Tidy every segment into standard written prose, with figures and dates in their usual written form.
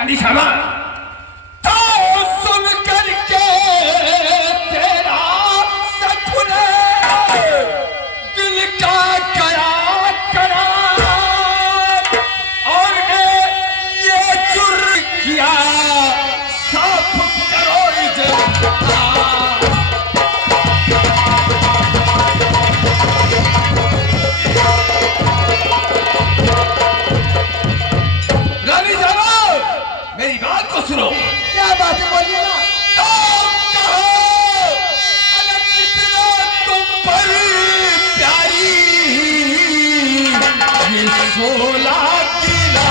रानी साहबा तो सुन करके तेरा सपने दिल का करा और ये जुर्म किया साफ करो इसे। रानी साहबा मेरी बात को सुनो। क्या बात है बोलिए ना। अगर कितना तुम पर प्यारी ये 16 किला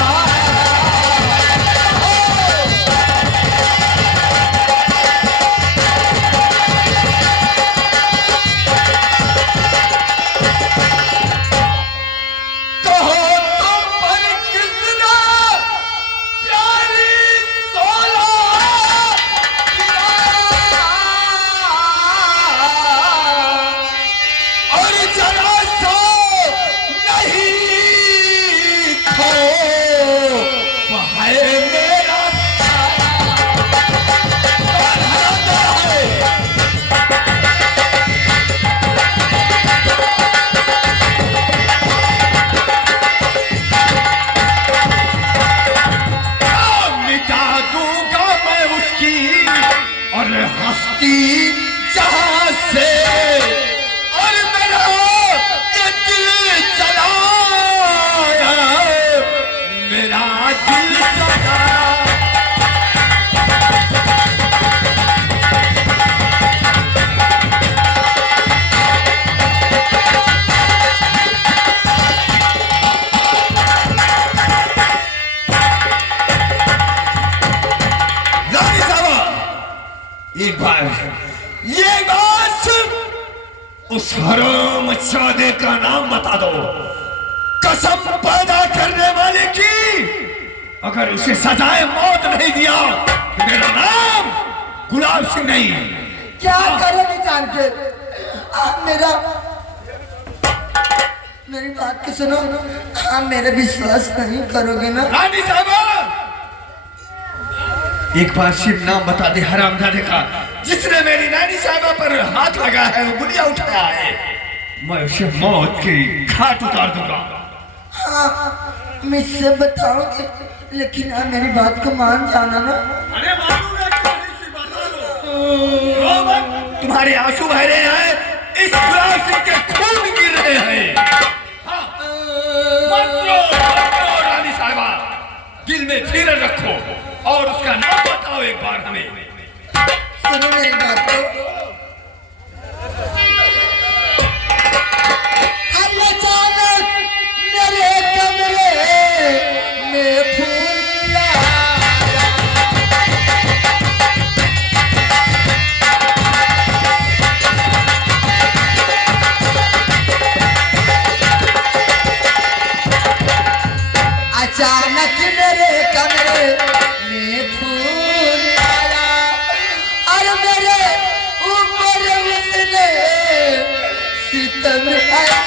हस्ती जहां से और मेरा ये दिल चला मेरा दिल चला। एक बार सिर्फ उस हरामजादे का नाम बता दो, कसम पैदा करने वाले की। अगर उसे सजाए मौत नहीं दिया तो मेरा नाम गुलाब सिंह नहीं। क्या करोगे जान के आप मेरी बात को सुनो। आप मेरा विश्वास नहीं करोगे ना। रानी साहबा एक बार सिर्फ नाम बता दे हरामजादे का जिसने मेरी नानी साहबा पर हाथ लगा है, उंगलियां उठाया है, मैं उसे मौत की घाट उतार दूंगा। हाँ मुझसे बताओगे लेकिन आप मेरी बात को मान जाना ना। अरे मानूंगा तुम्हारे आंसू बह रहे हैं, इस गुलाब सिंह के खून गिर रहे हैं। हाँ, मत रो रानी साहबा, दिल में धीरज रखो और उसका नाम बताओ एक बार हमें। सुनो मेरी बात को। अचानक मेरे कमरे में फूल अचानक मेरे कमरे में फूल आया और मेरे ऊपर उसने सितम आया।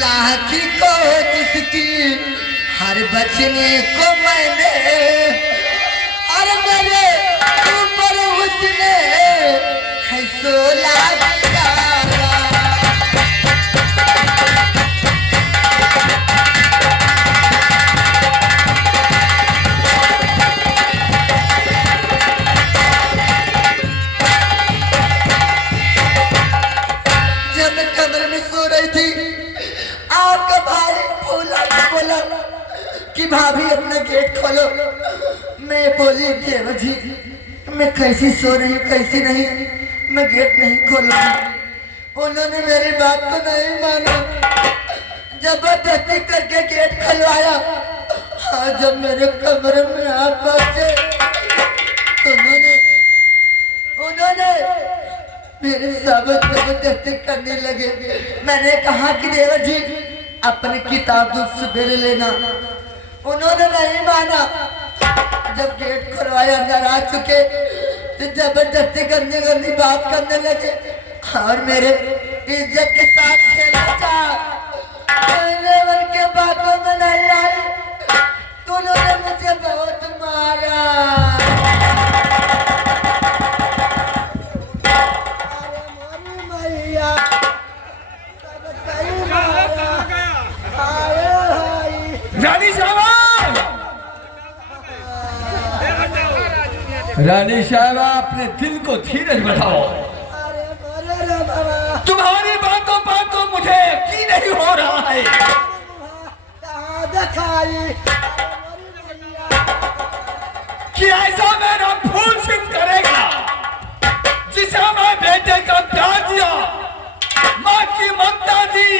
लाठी को जिसकी हर बचने को मैंने और मेरे ऊपर उसने है 16 जब मैं कमरे में सो रही थी आपका भाई बोला कि भाभी अपना गेट खोलो। मैं बोली देवर जी मैं कैसी सो रही हूँ कैसी नहीं, मैं गेट नहीं खोलूंगी। उन्होंने मेरी बात को नहीं माना, जबरदस्ती करके गेट खुलवाया। हाँ जब मेरे कमरे में आप पहुंचे तो उन्होंने मेरे साथ जबरदस्ती करने लगे। मैंने कहा कि देवर जी अपनी किताब दूध से बेले लेना। उन्होंने नहीं माना। जब गेट खुलवाया अंदर आ चुके तो जबरदस्ती गंदी गंदी बात करने लगे और मेरे इज्जत के साथ खेला लेवल के बातों में नहीं आई तो उन्होंने मुझे बहुत मारा। रानी साहबा, रानी साहबा अपने दिल को धीरज बताओ। तुम्हारी बातों पर तो मुझे यकीन नहीं हो रहा है कि ऐसा मेरा फूल सिंह करेगा जिसे मैं बेटे का प्यार दिया, माँ की ममता दी,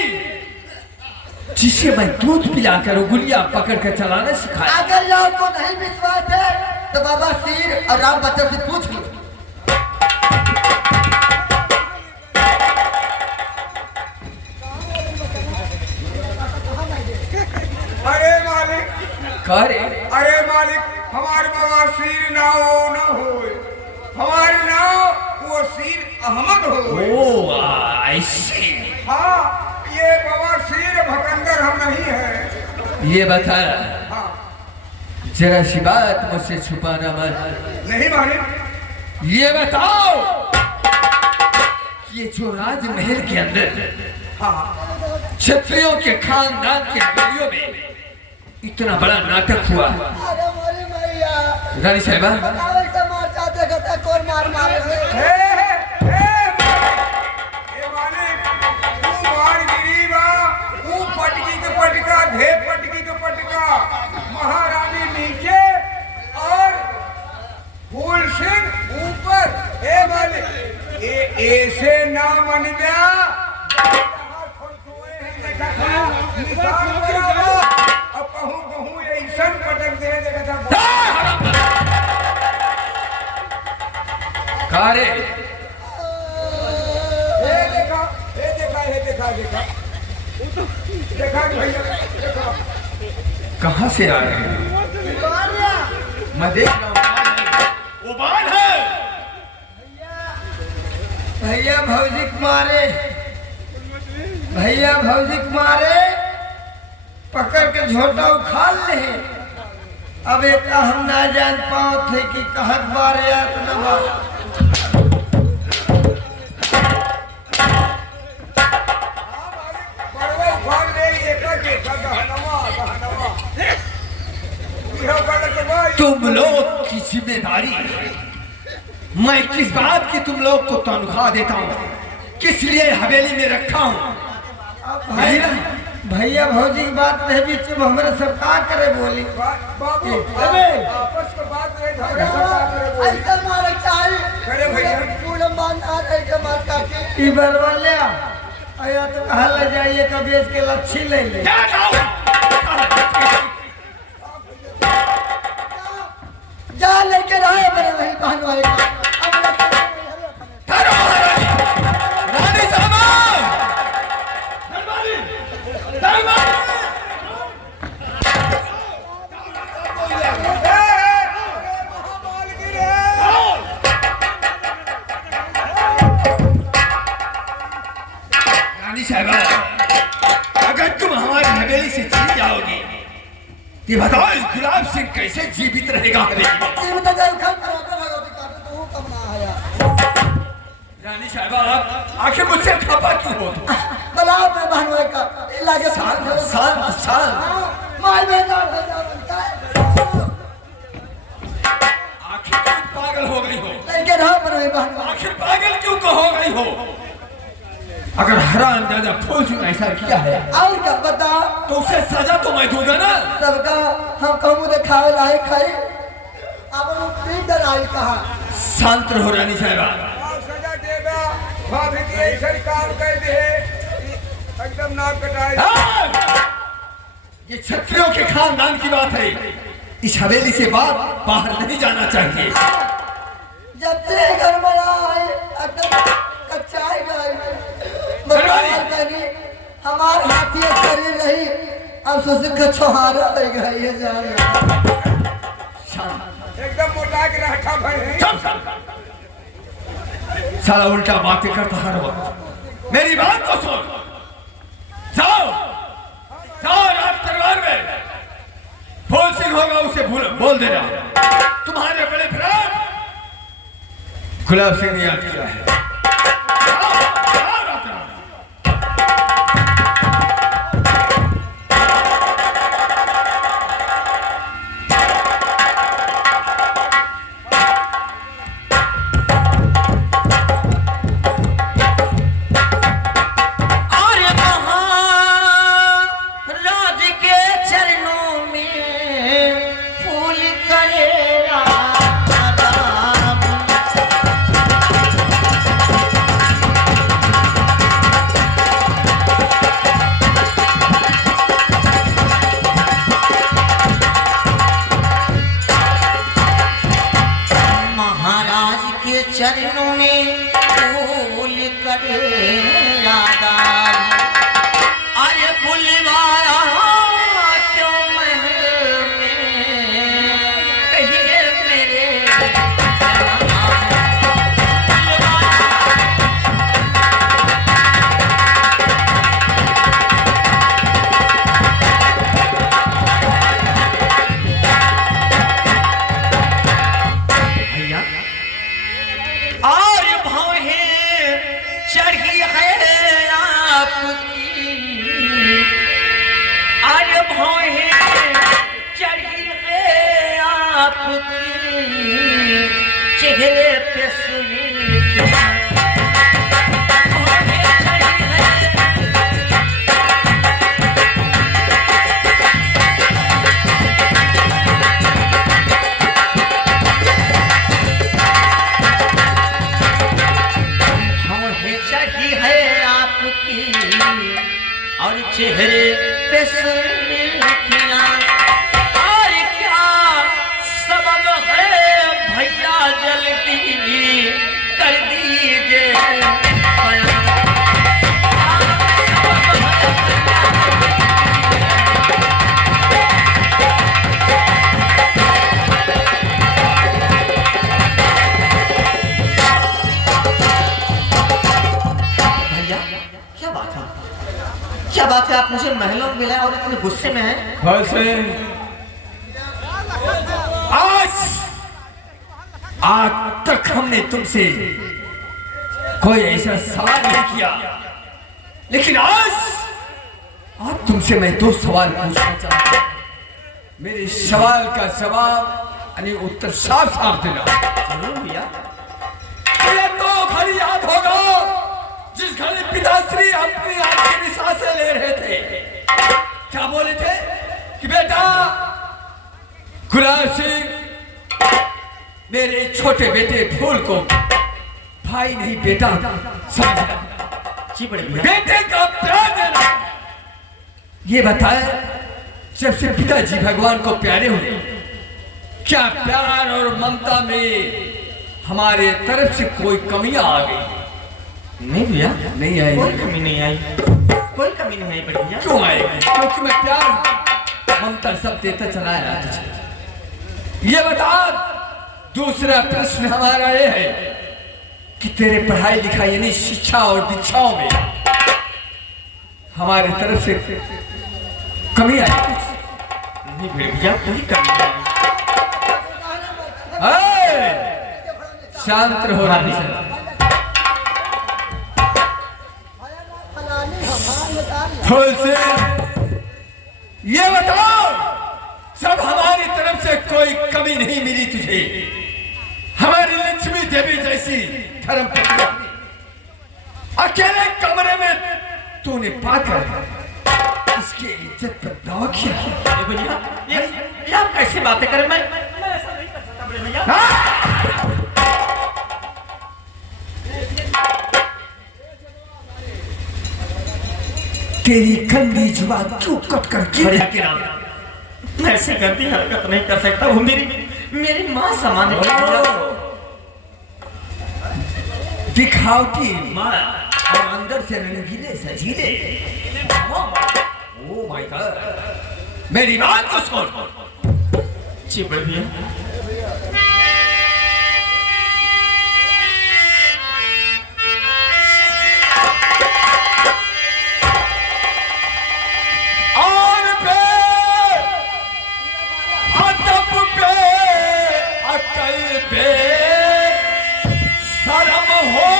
जिसे मैं दूध पिलाकर उंगलियां पकड़ कर चलाना सिखाया। अगर आपको नहीं विश्वास है तो बाबा सिर और राम बच्चों से पूछ लो। अरे मालिक, करे अरे मालिक, हमारे बाबा सिर नाव न हो, हमारे नाव वो सिर अहमद हो। ओ ऐसे। हाँ, ये बाबा सिर भकंदर हम नहीं है। ये बता, हाँ, जरा सी बात मुझसे छुपाना मत। नहीं मालिक। ये बताओ कि ये जो राजमहल के अंदर हाँ, क्षत्रियों के खानदान के गलियों में इतना बड़ा नाटक हुआ। अरे मोरी मैया, रानी साहबा, बताओ समार चाहते कहता कौन मार मारे हे, हे मालिक, तू मार गिरी बा, तू पटकी के पटका, ढे पटकी के पटका, महारानी नीचे और फूल सिंह ऊपर। हे मालिक, ऐसे ना मन गया, निशान बराबर, अब कहूँ ऐसा पटक दे देगा। कारे देखा भैया, देखा कहाँ से आ रहे हैं? मैं देख रहा हूँ उबान है। भैया भौजी मारे, भैया भौजी मारे पकड़ के झोटा उखाड़ ले। अब एक हम ना जान पाओ थे कि कहत बार या न बार। तुम लोग की जिम्मेदारी, मैं किस बात की तुम लोग को तनख्वाह देता हूँ, किस लिए हवेली में रखा हूँ? भैया भैया भौजी की बात नहीं बीच में हमारे सब का करे बोली। बाबू, अबे आपस में बात रहे, झगड़ा करे बोली। ऐसा मारे चाहिए। अरे भैया, पूरा मान आ रहे के मार काटे। ई बरवाले आया तो कहा ले जाइए कभी इसके लच्छी ले ले। जा लेके रहे मेरे वही बहन वाले का। रानी साहबा, रानी साहबा, अगर तुम हमारी हवेली से जीत जाओगी, ये बताओ इस गुलाब सिंह कैसे जीवित रहेगा हवेली? रानी साहबा, आखिर मुझसे खपा क्यों हो तुम? बलाओ मेरे बहन वाले का लागे शांत शांत शांत। मार में ना आखिर तुम पागल हो गई हो? लेके रहो मेरे वही बहन वाले। आखिर पागल क्यों को हो गई हो? अगर हरामजादा फूल सिंह ऐसा किया है और क्या बता, तो उसे सजा तो मैं दूंगा ना। सबका हम कहूँ दिखावे लाए खाई अब वो प्रीत डराई कहा। शांत रहो रानी साहबा। आप सजा देगा, भाभी की ऐसा काम कर दे, एकदम नाक कटाई। ये क्षत्रियों के खानदान की बात है, इस हवेली से बात बाहर नहीं जाना चाहिए। जब से घर में आए कच्चाई गई हमारे हाथी शरीर रही अब सोचे कछुआरा हो गया ये जान। एकदम मोटा के रखा भाई है। साला उल्टा बातें करता हर वक्त। मेरी बात तो सुन। जाओ जाओ रात दरबार में फूल सिंह होगा उसे बोल देना तुम्हारे बड़े भ्रा गुलाब सिंह ने याद किया है। जाओ, जाओ रात दरबार। चरणों में फूल करे यादार। अरे बुलवाया क्यों महल में कहिए मेरे चढ़ी है आपकी। अरे भौहें चढ़ी है आपकी चेहरे पे सुनी और चेहरे पे सुर्खियां। और क्या सबब है भैया जल्दी कर दीजिए क्या बात है? आप मुझे महलों में मिला और इतने गुस्से में हैं? आज तक हमने तुमसे कोई ऐसा सवाल नहीं किया, लेकिन आज तुमसे मैं दो सवाल पूछना चाहता हूं। मेरे सवाल का जवाब यानी उत्तर साफ साफ देना। जरूर भैया। तो खाली याद होगा जिस घर में पिताश्री अपनी आखिरी सांसें ले रहे थे, क्या बोले थे कि बेटा गुलाब सिंह मेरे छोटे बेटे फूल को भाई नहीं बेटा समझना। जी बड़े बेटे का प्यार देना। ये बताए जब से पिताजी भगवान को प्यारे हुए, क्या प्यार और ममता में हमारे तरफ से कोई कमियां आ गई? नहीं भैया, नहीं आई। कोई कमी नहीं आई, कोई कमी नहीं आई बड़े भैया। क्यों आएगी? क्योंकि मैं प्यार ममता सब देता चला आया तुझे। ये बता, दूसरा प्रश्न हमारा ये है कि तेरे पढ़ाई लिखाई यानी शिक्षा और दीक्षाओं में हमारे तरफ से कमी आई? नहीं भैया, कोई कमी नहीं आई। शांत रहो रानी सर। फूल से ये बताओ, सब हमारी तरफ से कोई कमी नहीं मिली तुझे? हमारी लक्ष्मी देवी जैसी धर्म पत्नी अकेले कमरे में तूने पाकर इसकी इज्जत पर दावा किया। भैया, ये आप कैसी बातें करें? मैं ऐसा नहीं कर सकता बड़े भैया। तेरी गंदी जुबान क्यों कट कर के नाम? मैं ऐसी गंदी हरकत नहीं कर सकता। वो मेरी माँ समान है। दिखावटी माँ और अंदर से रंगीले सजीले। ओ माय गॉड, मेरी बात को सुन। जी बड़े भैया। और पे अदब पे अकल पे शर्म हो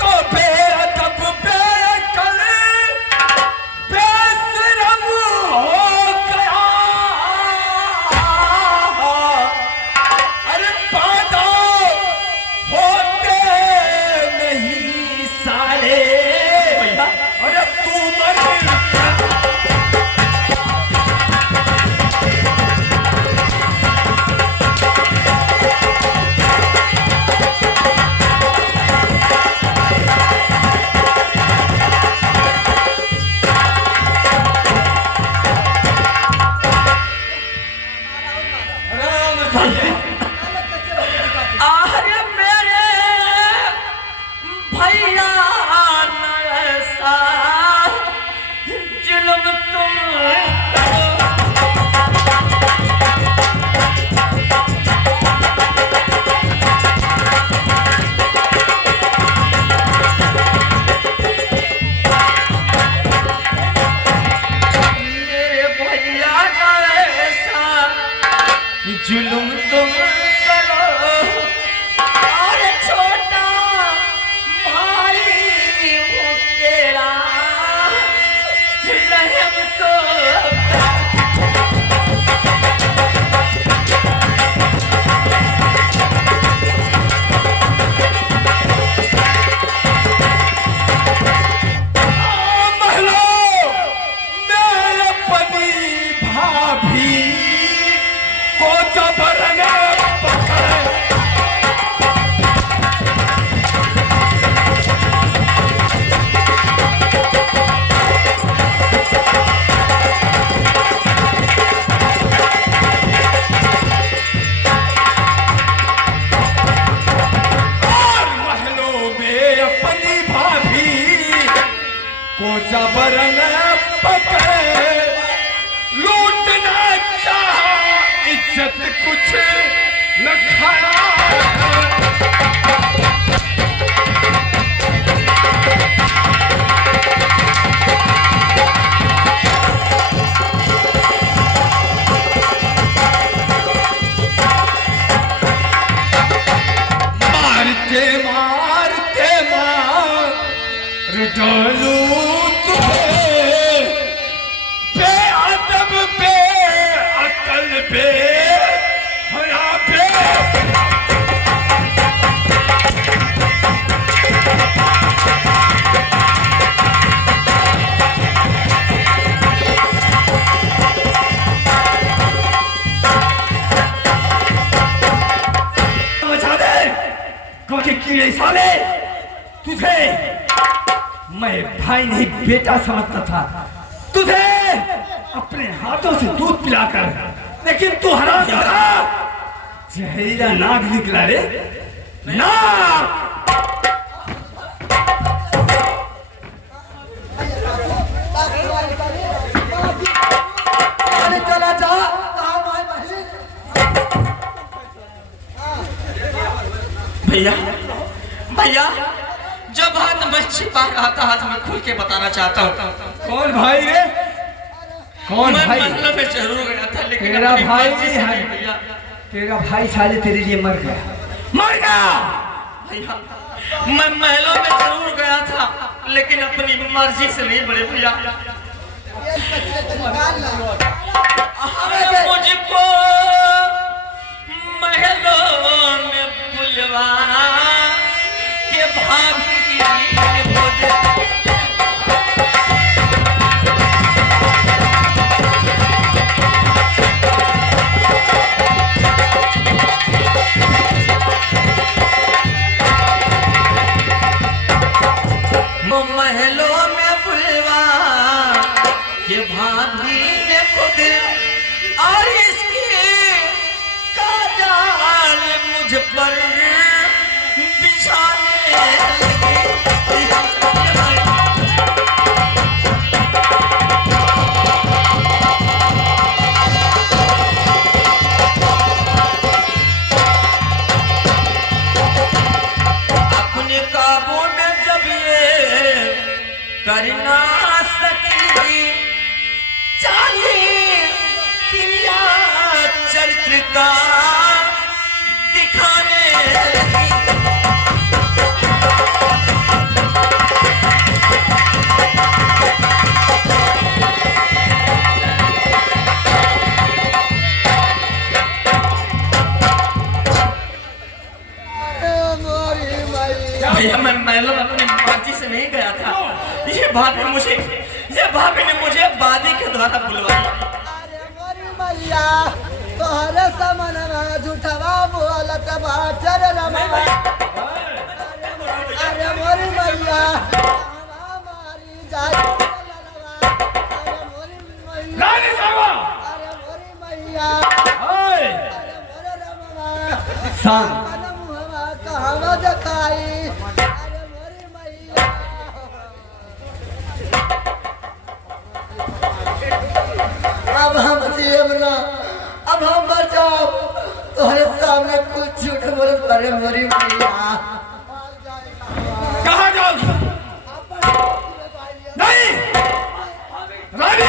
तो बेअदब बेअकल बेशरम हो गया। अरे पैदा होते नहीं साले, अरे तू मर अरे मेरे भैया न ऐसा जुल्म तुम करो। मेरे भैया न ऐसा जुल्म तुम करो। और छोटा भाई हूँ तेरा, रहम तो महलो मैं अपनी भाभी को जबरने पकड़े। और महलों में अपनी भाभी को जबरन पकड़े, लूटना चाहा इज्जत कुछ न खाया। मारते मारते मार डालू तुझे, बेअदब बेअकल बेहया बे। मचा दे क्योंकि कीड़े साले, तुझे मैं भाई नहीं बेटा समझता था, तुझे अपने हाथों से दूध पिलाकर, लेकिन तू हरामजादा जहरीला नाग निकला रे नाग। अरे चला जा, कहाँ भाई बहन? भैया भैया, जो बात मैं छिपा रहा था आज मैं खुल के बताना चाहता हूँ। कौन भाई रे? कौन मैं भाई? महल में जरूर गया था लेकिन तेरा अपनी भाई मर्जी से है। नहीं भैया। तेरा भाई साले तेरे लिए मर गया, मर गया। भैया मैं महलों में जरूर गया था लेकिन अपनी मर्जी से नहीं बड़े भैया। अरे मुझको महलों में बुलवा के भाभी मुझे महलों में बुलवा मैया चरित्र का दिखाने लगी। भैया मैं महलों में अपनी मर्जी से नहीं गया था। ये भाभी ने मुझे वादी के द्वारा बुलवाया। अरे मोरी मैया तोहरे समनवा झूठवा बोलत बाचर रमा। अरे मोरी मैया मारी जाई ललवा। अरे मोरी मैया रानी साहबा अरे मोरी मैया हाय अरे मोरे रमवा शांत मन मुहवा कहवा दिखाई। अरे मोरी मैया अब हम जियब ना, अब हम बचाओ तुम्हारे सामने कुछ झूठ बोल पड़े मोरी मैया। कहाँ जाओगी नहीं रानी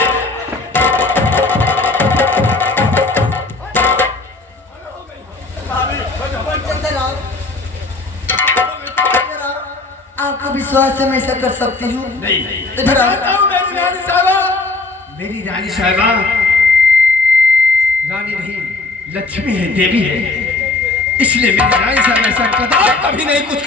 आपको विश्वास है मैं ऐसा कर सकती हूँ? नहीं इधर आओ। जानता हूँ मेरी रानी साहबा, मेरी रानी साहबा रानी नहीं लक्ष्मी है, देवी है, इसलिए मेरी रानी साहब ऐसा कदापि कभी नहीं कुछ